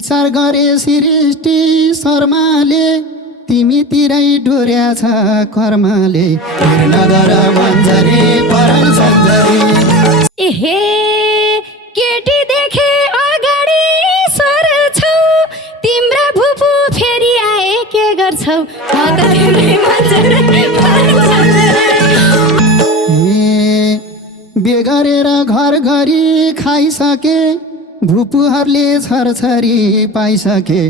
विचार गरे सृष्टि शर्माले तिमीतिरै डोर्या छ कर्मले नगर मन्जरी परान सन्जरी एहे केटी देखे अगाडि सर छौ तिम्रा भुपु फेरि आए के गर्छौ म त तिम्रै मन्जरी परान सन्जरी बेगरेर घर घरी खाइसके भुपुहरूले छरछरी पाइसके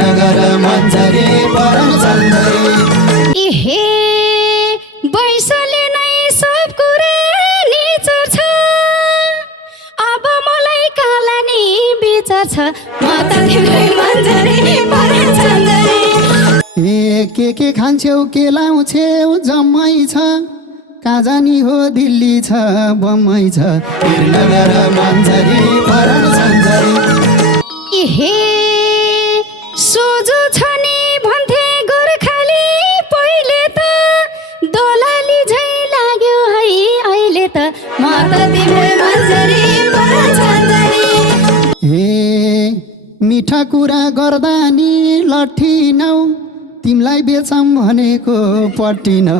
नगर मन्जरी परान सन्जरी एहे बैसले नै सब कुरा निचर्छ अब मलाई काला नि विचार छ म त तिम्रै मन्जरी परान सन्जरी के खान्छौ के लाउँछौ जम्मै छ कहाँ जानी हो दिल्ली छ बम्बई छ नगर मन्जरी परान सन्जरी एहे सोझो छ नि भन्थे गोर्खाली पहिले त दोलाली झै लाग्यो है अहिले त म त तिम्रै मन्जरी परान सन्जरी मिठा कुरा गर्दा नि लट्ठिनौ तिमलाई बेचम भनेको पट्टिनौ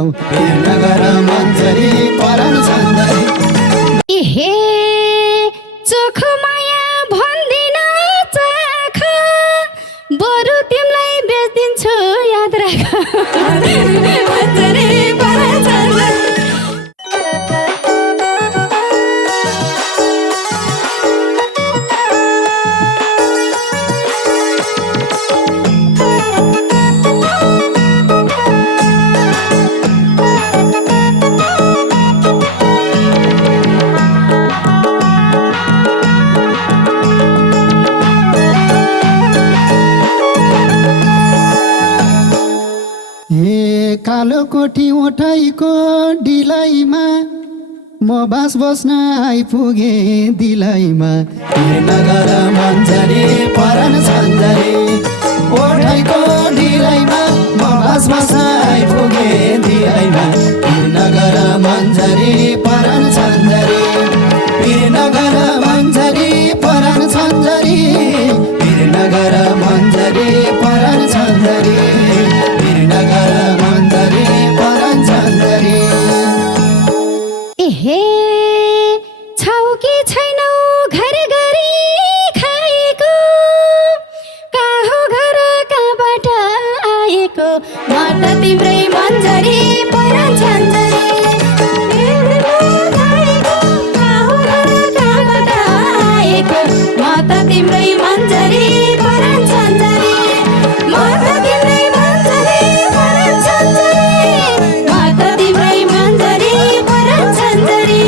नगर मन्जरी परान सन्जरी एहे चोखो माया भन्दिन चाख बरु तिमीलाई बेच्दिन्छु याद राख मन्जरी परान सन्जरी कालो कोठी उठाइको डिलाइमा म बास बस्न आइपुगे दिलाइमा नगर मन्जरी परान सन्जरी उठाइको डिलाइमा म बास बस्न आइपुगे दिलाइमा नगर मन्जरी परान सन्जरी नगर मन्जरी परान सन्जरी नगर मन्जरी परान सन्जरी नगर मन्जरी परान सन्जरी एहे छौ कि छैनौ घर गरी खाएको काहो घर कहाँबाट आएको म त तिम्रै मन्जरी परान सन्जरी काहो घर कहाँबाट आएको म त तिम्रै मन्जरी परान सन्जरी म त तिम्रै मन्जरी परान सन्जरी म त तिम्रै मन्जरी परान सन्जरी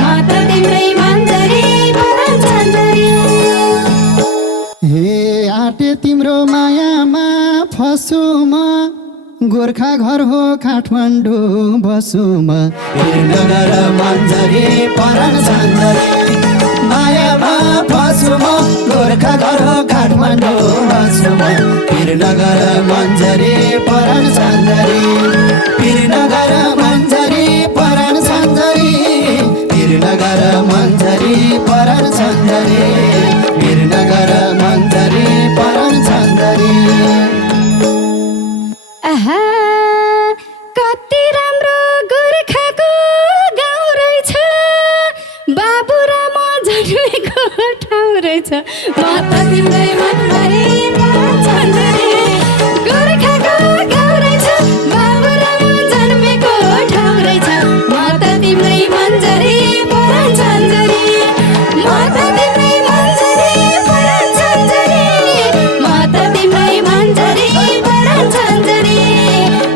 म त तिम्रै मन्जरी परान सन्जरी आटे तिम्रो मायामा फसु म गोर्खा घर हो काठमाडौँ बसु म नगर मन्जरी परान सन्जरी मायामा फसु म गोर्खा घर हो काठमाडौँ बसु म नगर मन्जरी परान सन्जरी नगर मन्जरी परान सन्जरी नगर मन्जरी परान सन्जरी नगर मन्जरी परान सन्जरी आहा कति राम्रो गोर्खाको गाउँ रहेछ बाबु र म जन्मेको ठाउँ रहेछ म त तिम्रै मन्जरी परान सन्जरी गोर्खाको गाउँ रहेछ बाबु र म जन्मेको ठाउँ रहेछ म त तिम्रै मन्जरी परान सन्जरी म त तिम्रै मन्जरी परान सन्जरी म त तिम्रै मन्जरी परान सन्जरी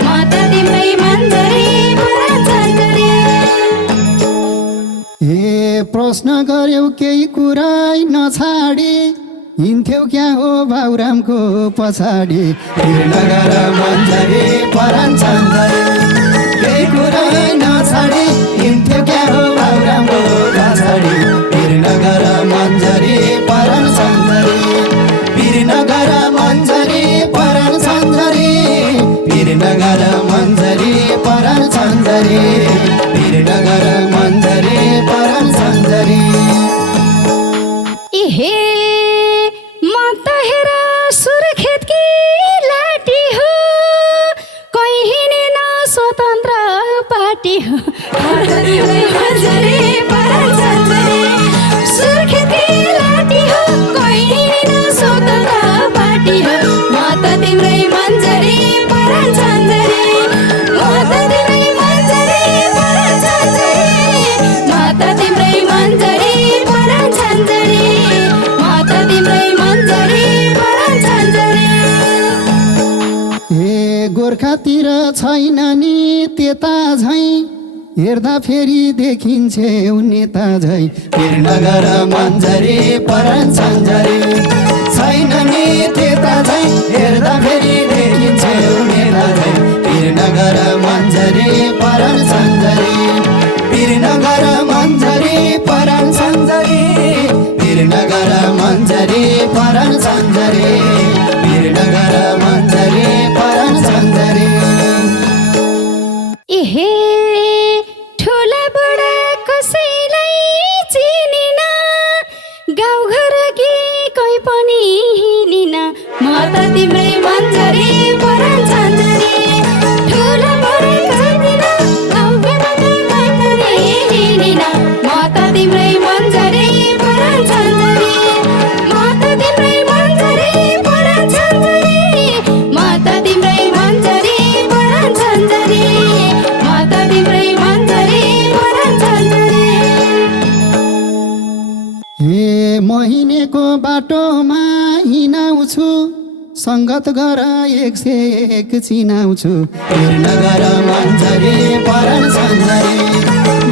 म त तिम्रै मन्जरी परान सन्जरी प्रश्न गर्यौ केही कुरै नछाडी हिँड्थ्यौ क्या हो बाबुरामको पछाडि नगर मन्जरी परान सन्जरी केही कुरै नछाडी हिँड्थ्यौ क्या हो बाबुरामको पछाडि नगर मन्जरी परान सन्जरी नगर मन्जरी परान सन्जरी नगर मन्जरी परान सन्जरी नगर मन्जरी परान सन्जरी एहे म त लाटी हो कोही हिँडेन स्वतन्त्र पार्टी हो माता तिम्रै मन्जरी परान छन्जरी सुर्खेती लाटी हो कोही हिँडेन स्वतन्त्र पार्टी हो माता तिम्रै मन्जरी परान छन्जरी माता तिम्रै मन्जरी परान छन्जरी माता तिम्रै मन्जरी परान छन्जरी माता तिम्रै मन्जरी परान छन्जरी हे गोर्खातिर छैन नि त्यता झैँ हेर्दा फेरि देखिन्छे नेता झै वीरनगर मन्जरी परान छन्जरी छैन नि त्यता झै हेर्दा फेरि देखिन्छे नेता झै वीरनगर मन्जरी परान छन्जरी वीरनगर मन्जरी परान छन्जरी वीरनगर मन्जरी परान छन्जरी वीरनगर मन्जरी परान छन्जरी एहे ठुला बडा कसैलाई चिनिन गाउँघर कि कोही पनि हिँडिन माता तिम्रै मन्जरी परान छन्जरी ठुला बडा चिनिन गाउँघर कि कोही पनि हिँडिन माता तिम्रै मन्जरी परान छन्जरी माता तिम्रै मन्जरी परान छन्जरी माता तिम्रै मन्जरी परान छन्जरी माता तिम्रै मन्जरी परान छन्जरी हे महिनेको बाटोमा हिँडाउँछु सङ्गत गर 101 चिनाउँछु वीरनगर मन्जरी परान छन्जरी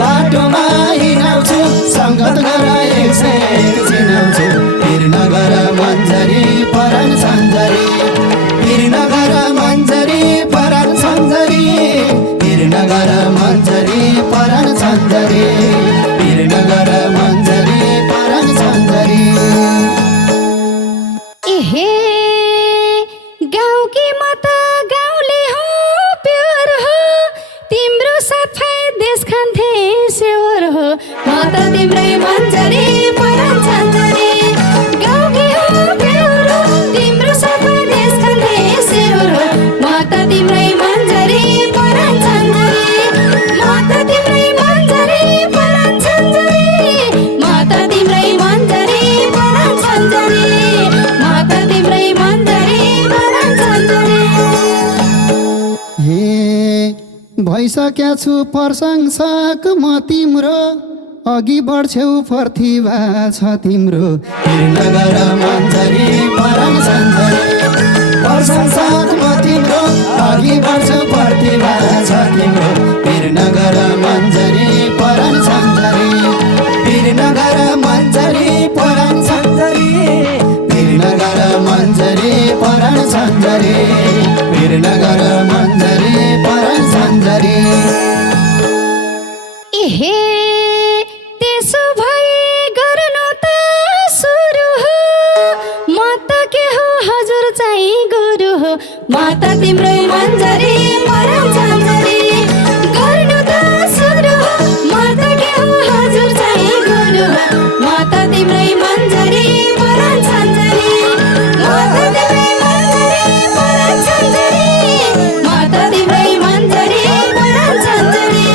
बाटोमा हिँडाउँछु सङ्गत गर 101 चिनाउँछु वीरनगर मन्जरी परान छन्जरी वीरनगर मन्जरी परान छन्जरी वीरनगर मन्जरी परान छन्जरी वीरनगर मन्जरी परान छन्जरी एहे गाउँकी म त गाउँले हो प्योर हो तिम्रो साथै देश खान्थे स्योर हो माता तिम्रै मन्जरी परान छन्जरी गाउँकी हो प्योर हो तिम्रो साथै देश खान्थे स्योर हो माता तिम्रै मन्जरी परान छन्जरी माता तिम्रै मन्जरी परान छन्जरी माता तिम्रै मन्जरी परान छन्जरी माता तिम्रै मन्जरी परान छन्जरी हे भइसक्या छु प्रशंसक म तिम्रो अघि बढ्छौ प्रतिभा छ तिम्रो वीरनगर मन्जरी परान छन्जरी प्रशंसक म तिम्रो अघि बढ्छौ प्रतिभा छ तिम्रो वीरनगर मन्जरी परान छन्जरी वीरनगर मन्जरी परान छन्जरी वीरनगर मन्जरी परान छन्जरी वीरनगर मन्जरी परान छन्जरी एहे त्यसो भए गर्नु त सुरु हो म त के हो हजुर चाहिँ गुरु हो माता तिम्रै मन्जरी परान छन्जरी गर्नु त सुरु हो म त के हो हजुर चाहिँ गुरु हो माता तिम्रै मन्जरी परान छन्जरी माता तिम्रै मन्जरी परान छन्जरी माता तिम्रै मन्जरी परान छन्जरी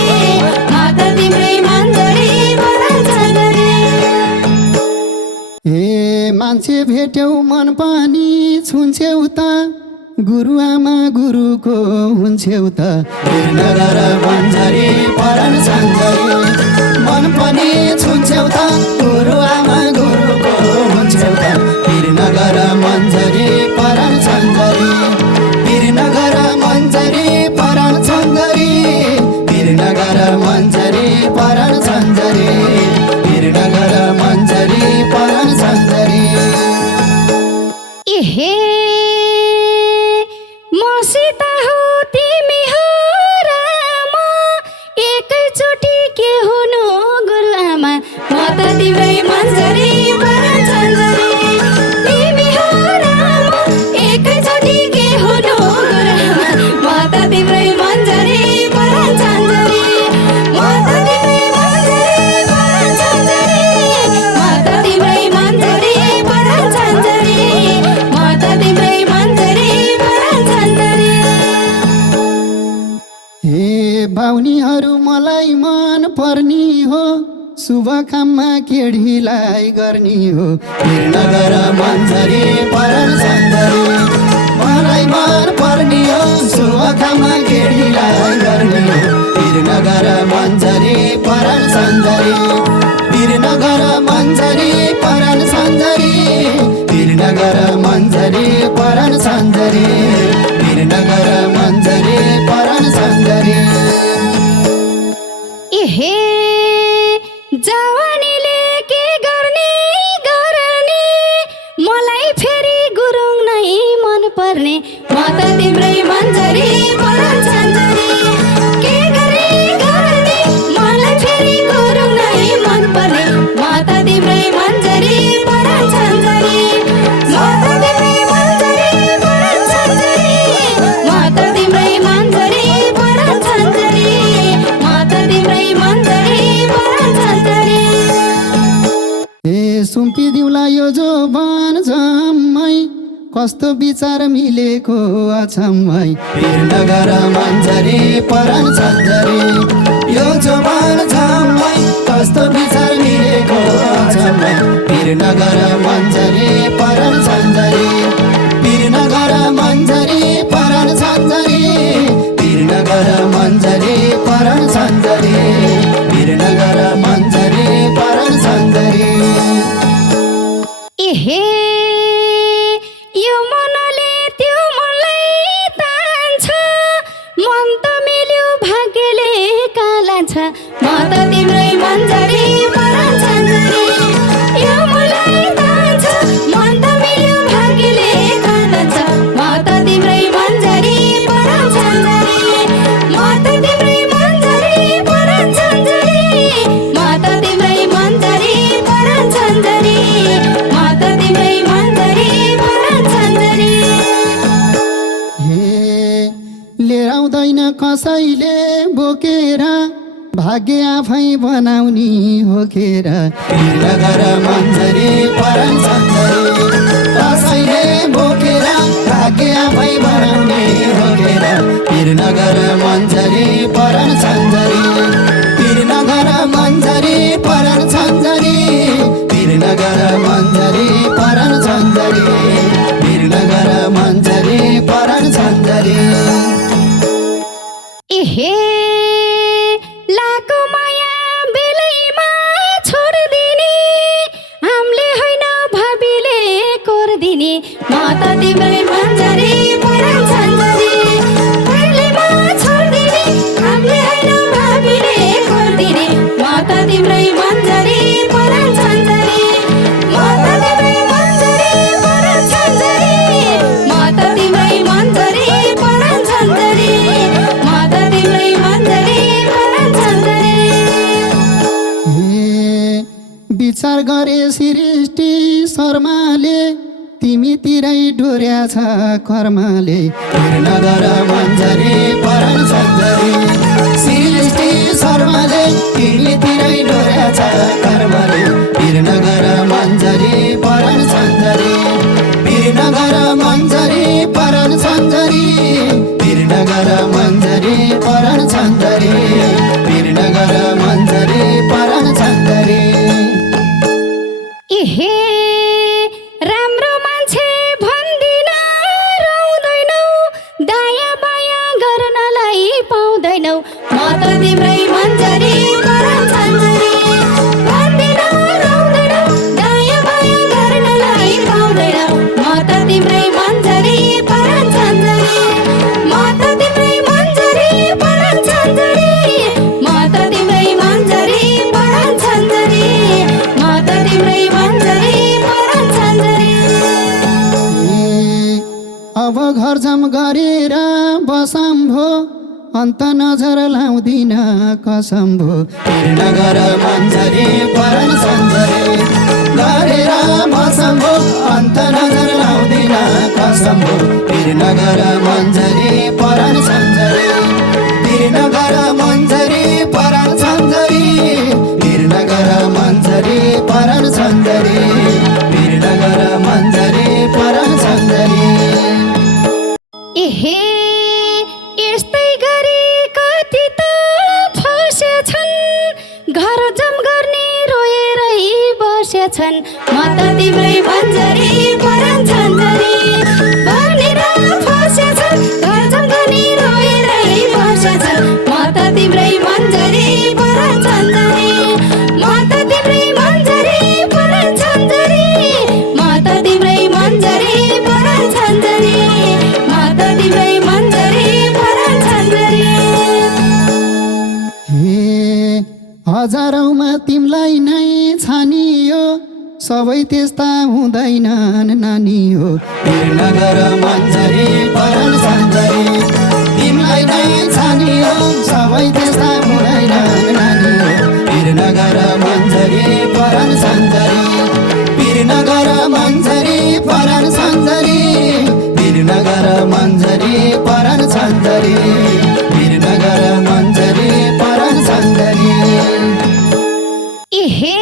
माता तिम्रै मन्जरी परान छन्जरी हे मान्छे भेट्यौ मन पनि छुन्छौ त गुरुआमा गुरुको हुन्छौ त वीरनगर मन्जरी परान छन्जरी मन पनि छुन्छौ त गुरुआमा गुरुको हुन्छौ त वीरनगर मन्जरी परान छन्जरी वीरनगर मन्जरी परान छन्जरी वीरनगर मन्जरी परान छन्जरी वीरनगर मन्जरी परान छन्जरी एहे मसित हो तिमी हो राम एकैचोटि के हुनु गुरुआमा म त तिम्रै मन्जरी शुभ काममा केढीलाई गर्ने हो वीरनगर मन्झरी परान छन्झरी मलाई मन पर्ने हो शुभ काममा केढीलाई गर्ने हो वीरनगर मन्झरी परान छन्झरी वीरनगर मन्झरी परान छन्झरी वीरनगर मन्झरी परान छन्झरी वीरनगर मन्झरी परान छन्झरी एहे जवानीले के गर्ने गर्ने मलाई फेरि गुरुङ नै मन पर्ने म त तिम्रै मन्झरी परान छन्झरी के गर्ने गर्ने मलाई फेरि गुरुङ नै मन पर्ने म त तिम्रै मन्झरी परान छन्झरी म त तिम्रै मन्झरी परान छन्झरी म त तिम्रै मन्झरी परान छन्झरी म त तिम्रै मन्झरी परान छन्झरी हे सुम्पिदिउँला यो जोबन जम्मै कस्तो विचार मिलेको अछम्मै वीरनगर मन्झरी परान छन्झरी यो जोबन जम्मै कस्तो विचार मिलेको अछम्मै वीरनगर मन्झरी परान छन्झरी वीरनगर मन्झरी परान छन्झरी वीरनगर मन्झरी परान छन्झरी वीरनगर मन्झरी परान छन्झरी एहे यो मनले त्यो मनलाई तान्छ मन त मिल्यो भाग्यले कालान्छ म त तिम्रै मन्झरी परान छन्झरी यो मनलाई तान्छ मन त मिल्यो भाग्यले कालान्छ म त तिम्रै मन्झरी परान छन्झरी म त तिम्रै मन्झरी परान छन्झरी म त तिम्रै मन्झरी परान छन्झरी म त तिम्रै मन्झरी परान छन्झरी हे लिएर आउँदैन कसैले बोकेर भाग्य आफै बनाउने हो खेर वीरनगर मन्झरी परान छन्झरी कसैले बोकेर भाग्य आफै बनाउने हो खेर वीरनगर मन्झरी परान छन्झरी वीरनगर मन्झरी परान छन्झरी वीरनगर मन्झरी परान छन्झरी वीरनगर मन्झरी परान छन्झरी एहे लाको माया बेलैमा छोडिदिने हामीले होइन भाबीले कोर्दिने म त तिम्रै मन्झरी परान छन्झरी बेलैमा छोडिदिने हामीले होइन भाबीले कोर्दिने म त तिम्रै मन्झरी परान छन्झरी म त तिम्रै मन्झरी परान छन्झरी म त तिम्रै मन्झरी परान छन्झरी म त तिम्रै मन्झरी परान छन्झरी हे विचार गरे सृष्टि शर्माले तिमीतिरै डोर्या छ कर्मले वीरनगर मन्झरी परान छन्झरी सृष्टि शर्माले तिमीतिरै डोर्या छ कर्मले वीरनगर मन्झरी परान छन्झरी वीरनगर मन्झरी परान छन्झरी वीरनगर मन्झरी परान छन्झरी वीरनगर मन्झरी परान छन्झरी एहे राम्रो मान्छे भन्दिन रौँदैनौ दायाँ बायाँ गर्नलाई पाउँदैनौ म त तिम्रै मन्झरी परान छन्झरी भन्दिन रौँदैनौ दायाँ बायाँ गर्नलाई पाउँदैनौ म त तिम्रै मन्झरी परान छन्झरी म त तिम्रै मन्झरी परान छन्झरी म त तिम्रै मन्झरी परान छन्झरी म त तिम्रै मन्झरी परान छन्झरी अब घर जम गरेर बसाम भो अन्त नजर लाउँदिन कसम भो वीरनगर मन्झरी परान छन्झरी गरेर बसाम भो अन्त नजर लाउँदिन कसम भो वीरनगर मन्झरी परान छन्झरी वीरनगर मन्झरी परान छन्झरी वीरनगर मन्झरी परान छन्झरी वीरनगर मन्झरी परान छन्झरी एहे यस्तै गरी कति त फसेछन् घर जम गर्ने हजारौँमा तिमीलाई नै छानियो सबै त्यस्ता हुँदैनन् नानी हो वीरनगर मन्जरी परान छान्जरी तिमीलाई नै छानियो सबै त्यस्ता हुँदैनन् नानी हो वीरनगर मन्जरी परान छान्जरी वीरनगर मन्जरी परान छान्जरी वीरनगर मन्जरी परान छान्जरी वीरनगर मन्जरी परान छान्जरी एहे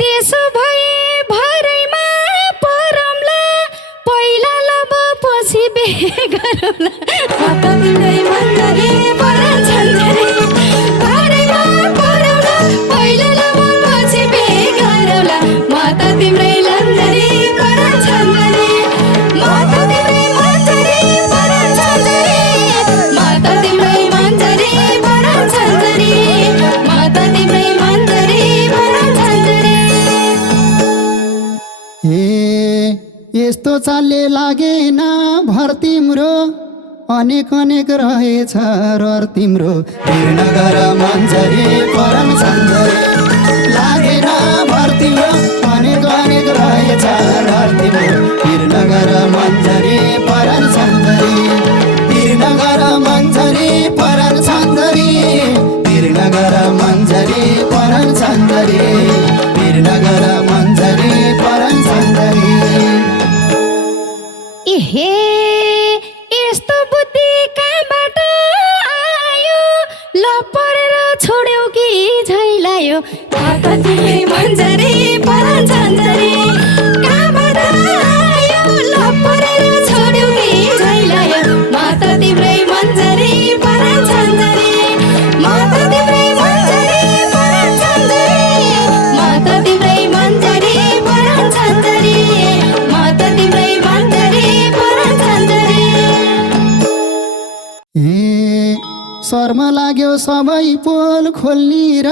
त्यसो भए भरैमा परौँला पहिला लब पछि बे गरौँला माता तिम्रै मन्जरी परान छान्जरी भरैमा परौँला पहिला लब पछि बे गरौँला माता तिम्रै मन्जरी परान छान्जरी माता तिम्रै मन्जरी परान छान्जरी माता तिम्रै मन्जरी परान छान्जरी माता तिम्रै मन्जरी परान छान्जरी हे यस्तो चालले लागेन भर तिम्रो अनेक अनेक रहेछ रहर तिम्रो वीरनगर मन्जरी परान छान्जरी लागेन भर तिम्रो अनेक अनेक रहेछ रहर तिम्रो वीरनगर मन्जरी परान छान्जरी वीरनगर मन्जरी परान छान्जरी वीरनगर मन्जरी परान छान्जरी वीरनगर मन्जरी परान छान्जरी एहे यस्तो बुद्धि कहाँबाट आयो ल परेर छोड्यौ कि झैलायो माता तिम्रै मन्जरी परान छान्जरी कहाँबाट आयो ल परेर छोड्यौ कि झैलायो माता तिम्रै मन्जरी परान छान्जरी माता तिम्रै मन्जरी परान छान्जरी माता तिम्रै मन्जरी परान छान्जरी माता तिम्रै मन्जरी परान छान्जरी हे शर्म लाग्यो सबै पोल खोल्नी र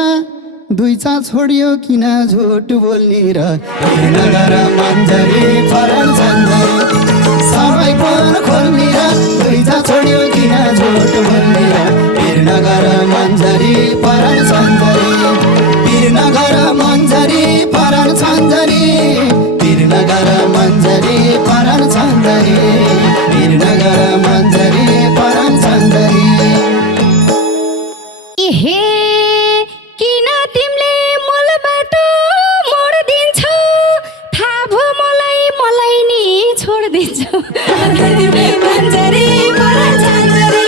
दुई चा छोडियो किन झुट बोल्नी र वीरनगर मन्जरी परान छान्जरी सबै पोल खोल्नी र दुई चा छोडियो किन झुट बोल्नी र वीरनगर मन्जरी परान छान्जरी वीरनगर मन्जरी परान छान्जरी वीरनगर मन्जरी परान छान्जरी वीरनगर मन्जरी परान छान्जरी एहे किन तिमीले मूलबाट मोडिदिन्छौ थाहा भयो मलाई नि छोडिदिन्छौ माता तिम्रै मन्जरी परान छान्जरी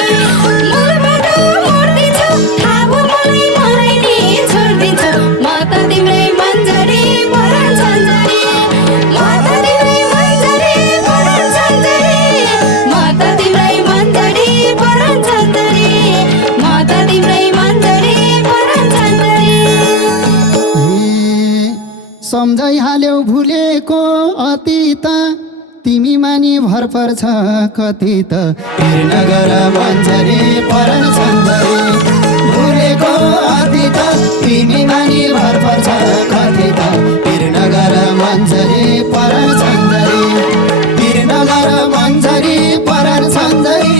मूलबाट मोडिदिन्छौ थाहा भयो मलाई नि छोडिदिन्छौ माता तिम्रै मन्जरी परान छान्जरी माता तिम्रै मन्जरी परान छान्जरी माता तिम्रै मन्जरी परान छान्जरी माता तिम्रै मन्जरी परान छान्जरी सम्झाइहाल्यौ भुलेको अतीत तिमी मानि भर पर्छ कति त वीरनगर मन्जरी परान छान्जरी भुलेको अतीत तिमी मानि भर पर्छ कति त वीरनगर मन्जरी परान छान्जरी वीरनगर मन्जरी परान छान्जरी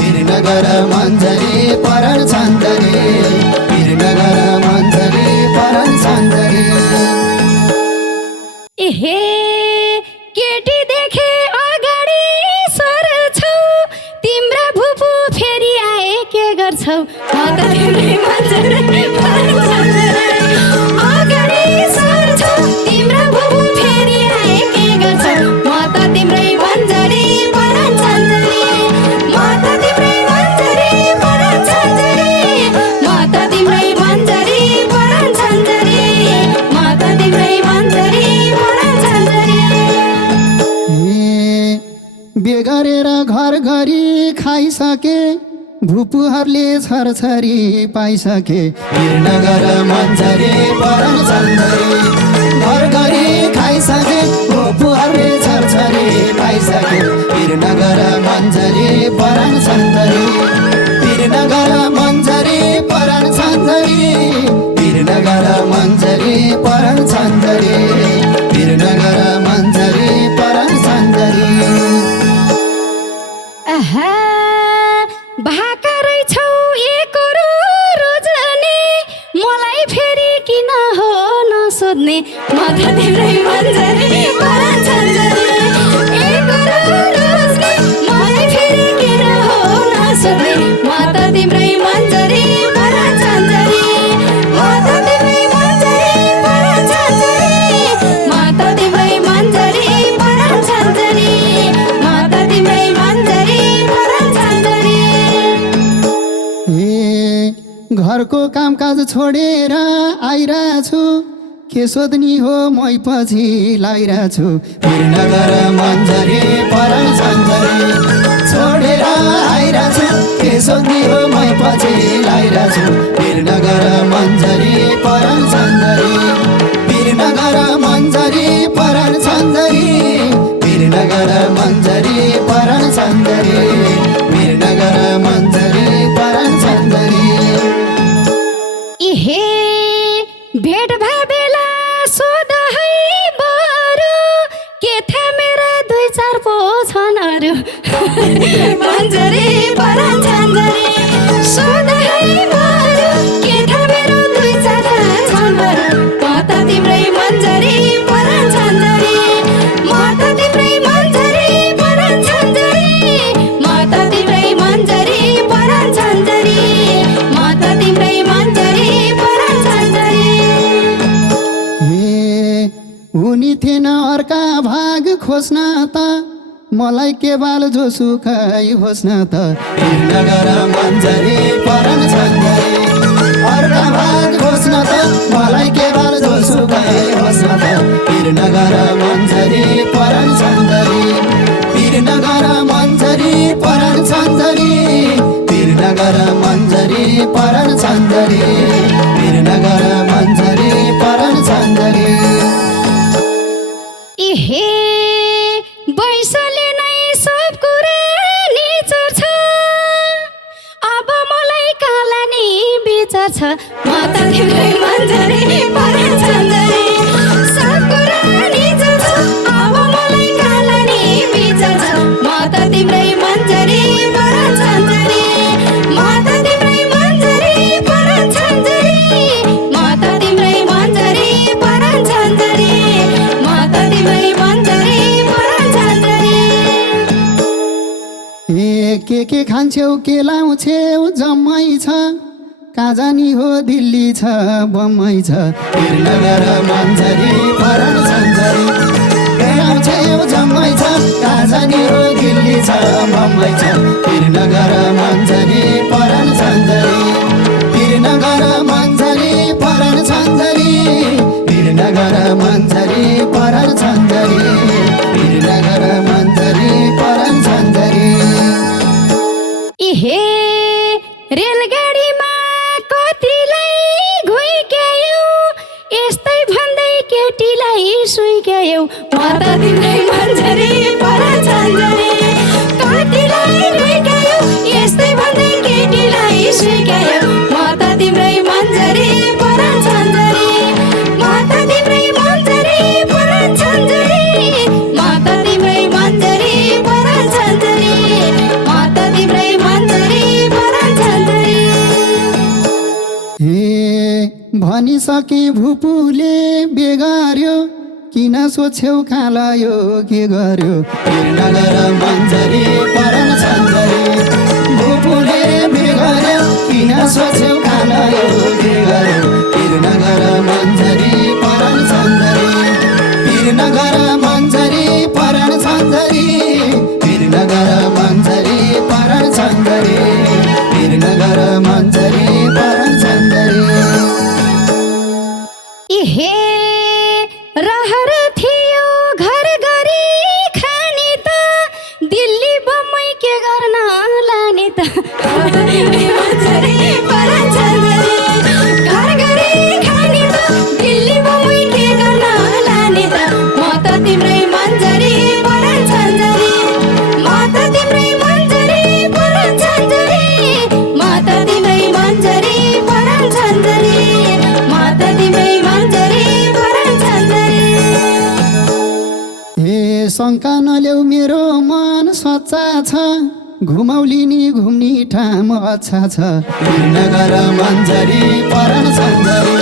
वीरनगर मन्जरी परान छान्जरी वीरनगर मन्जरी परान छान्जरी एहे केटी देखे अगाडि सर्छौ तिम्रा भुपु फेरि आए के गर्छौ माता तिम्रै मन्जरी परान छान्जरी अगाडि सर्छौ तिम्रा भुपु फेरि आए के गर्छौ माता तिम्रै मन्जरी परान छान्जरी माता तिम्रै मन्जरी परान छान्जरी माता तिम्रै मन्जरी परान छान्जरी माता तिम्रै मन्जरी परान छान्जरी बेगरेर घर घरी खाइसके भुपुहरूले छरछरी पाइसके वीरनगर मन्जरी परान छान्जरी घर घरी खाइसके भुपुहरूले छरछरी पाइसके वीरनगर मन्जरी परान छान्जरी वीरनगर मन्जरी परान छान्जरी वीरनगर मन्जरी परान छान्जरी वीरनगर मन्जरी परान छान्जरी आहा भाका रहेछौ एक रोजनी मलाई घरको कामकाज छोडेर आइरहेछु के सोध्नी हो मै पछि लागिरहेछु वीरनगर मन्जरी परान छन्जरी छोडेर आइरहेछु के सोध्नी हो मै पछि लागिरहेछु वीरनगर मन्जरी परान छन्जरी वीरनगर मन्जरी परान छन्जरी वीरनगर मन्जरी परान छन्जरी वीरनगर मन्जरी परान छन्जरी इहे भेट भए बेला सोध है बरु के था मेरा 2-4 पो छन् अरू मन्जरी परान छन्जरी सोध है बरु के था मेरो 2-4 छन् अरू म त तिम्रै मन्जरी परान छन्जरी म त तिम्रै मन्जरी परान छन्जरी म त तिम्रै मन्जरी परान छन्जरी म त तिम्रै मन्जरी परान छन्जरी हे उनी थिएन अर्का भाग खोज्न त मलाई केवल जोसुकै होस् न त वीरनगर मन्जरी परान छन्जरी अर्का भाग खोज्न त मलाई केवल जोसुकै होस् न त वीरनगर मन्जरी परान छन्जरी वीरनगर मन्जरी परान छन्जरी वीरनगर मन्जरी परान छन्जरी वीरनगर मन्जरी परान छन्जरी इहे बैसले नै सब कुरा निचर्छ अब मलाई काला नि विचार छ म त तिम्रै मन्जरी परान छन्जरी सब कुरा निचर्छ अब मलाई काला नि विचार छ म त तिम्रै मन्जरी परान छन्जरी म त तिम्रै मन्जरी परान छन्जरी म त तिम्रै मन्जरी परान छन्जरी म त तिम्रै मन्जरी परान छन्जरी के खान्छौ के लाउँछौ जम्मै छ कहाँ जानी हो दिल्ली छ बम्मै छ वीरनगर मन्जरी परान छन्जरी के लाउँछौ जम्मै छ कहाँ जानी हो दिल्ली छ बम्मै छ वीरनगर मन्जरी परान छन्जरी वीरनगर मन्जरी परान छन्जरी वीरनगर मन्जरी परान छन्जरी वीरनगर मन्जरी परान छन्जरी इहे रेलगाडीमा कतिलाई घुइक्यायौ यस्तै भन्दै केटीलाई सुइक्यायौ म त तिम्रै मन्जरी परान छन्जरी कतिलाई घुइक्यायौ यस्तै भन्दै केटीलाई सुइक्यायौ म त तिम्रै मन्जरी परान छन्जरी म त तिम्रै मन्जरी परान छन्जरी म त तिम्रै मन्जरी परान छन्जरी म त तिम्रै मन्जरी परान छन्जरी हे भनिसके भुपुले बेगार्यो किन सोच्छौ खालायो के गर्यो वीरनगर मन्जरी परान छन्जरी भुपुले बेगार्यो किन सोच्छौ खालायो के गर्यो वीरनगर मन्जरी परान छन्जरी वीरनगर मन्जरी परान छन्जरी वीरनगर मन्जरी परान छन्जरी वीरनगर मन्जरी परान छन्जरी इहे रहर थियो घर गरी खाने त दिल्ली बम्बई के गर्न लाने त मन्जरी परान छन्जरी घर गरी खाने त दिल्ली बम्बई के गर्न लाने त म त तिम्रै मन्जरी परान छन्जरी म त तिम्रै मन्जरी परान छन्जरी म त तिम्रै मन्जरी परान छन्जरी म त तिम्रै मन्जरी परान छन्जरी हे शङ्का नल्याउ मेरो मन सच्चा छ घुमाउलिनी घुम्ने ठाम अच्छा छ वीरनगर मन्जरी परान छन्जरी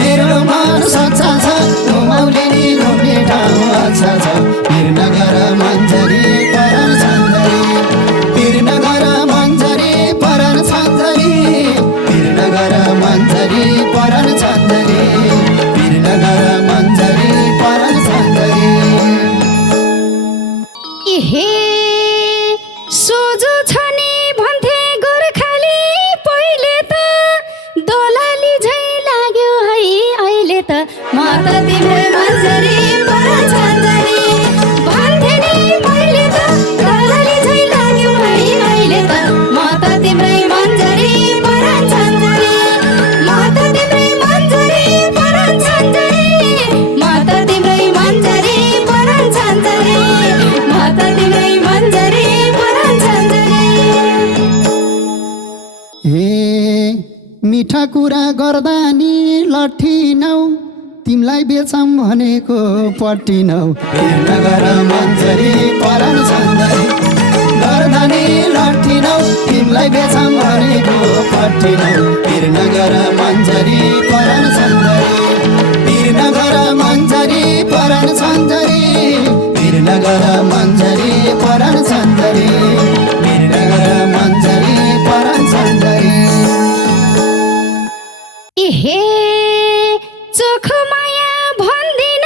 मेरो मन सच्चा छ घुमाउलिनी घुम्ने ठाम अच्छा छ वीरनगर मन्जरी परान छन्जरी वीरनगर मन्जरी परान छन्जरी वीरनगर मन्जरी परान छन्जरी वीरनगर मन्जरी परान छन्जरी इहे सोझो छ नि भन्थे गोर्खाली पहिले त माता तिम्रै मन्जरी परान छन्जरी भन्थे नि मैले त दलाली झै लाग्यो है अहिले त माता तिम्रै मन्जरी परान छन्जरी माता तिम्रै मन्जरी परान छन्जरी माता तिम्रै मन्जरी परान छन्जरी माता तिम्रै मन्जरी परान छन्जरी। हे मिठा कुरा गर्दा नि लट्ठिनौ तिमीलाई बेचम भनेको पट्टिनौ नगर मन्जरी परान छन्जरी गर्दा नि लट्ठिनौ तिमीलाई बेचम भनेको पट्टिनौ नगर मन्जरी परान छन्जरी नगर मन्जरी परान छन्जरी नगर मन्जरी परान छन्जरी नगर मन्जरी परान छन्जरी। हे चोखो माया भन्दिन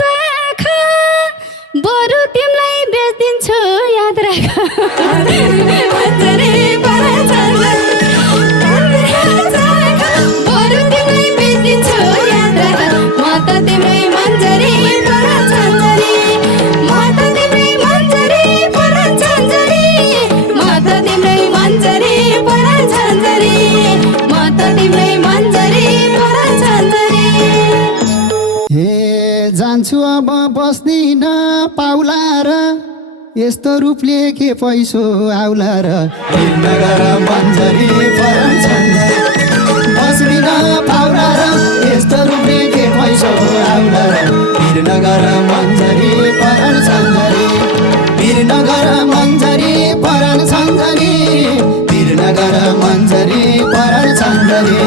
चाख बरु तिमीलाई बेच्दिन्छु याद राख मन्जरी परान छन्जरी बरु तिमीलाई बेच्दिन्छु याद राख माता तिम्रै मन्जरी परान छन्जरी माता तिम्रै मन्जरी परान छन्जरी माता तिम्रै मन्जरी परान छन्जरी माता तिम्रै मन्जरी परान छन्जरी। हे जान्छु अब बस्दिन पाउला र यस्तो रूपले के पैसो आउला र नगर मन्जरी परान छन्जरी बस्दिन पाउला र यस्तो रूपले के पैसो आउला र नगर मन्जरी परान छन्जरी नगर मन्जरी परान छन्जरी नगर मन्जरी परान छन्जरी।